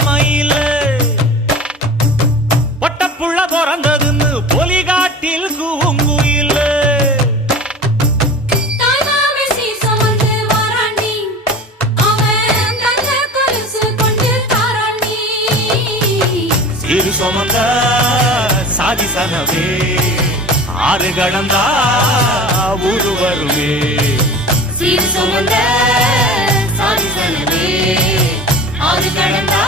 மயில பட்டப்புள்ள பிறந்ததுன்னு பொலிகாட்டில் கூங்குயில சீரு சுமந்த சாதி சனவே ஆறு கடந்தா ஊரு வருமே சீரு சுமந்த சாதி சனவே ஆறு கடந்தா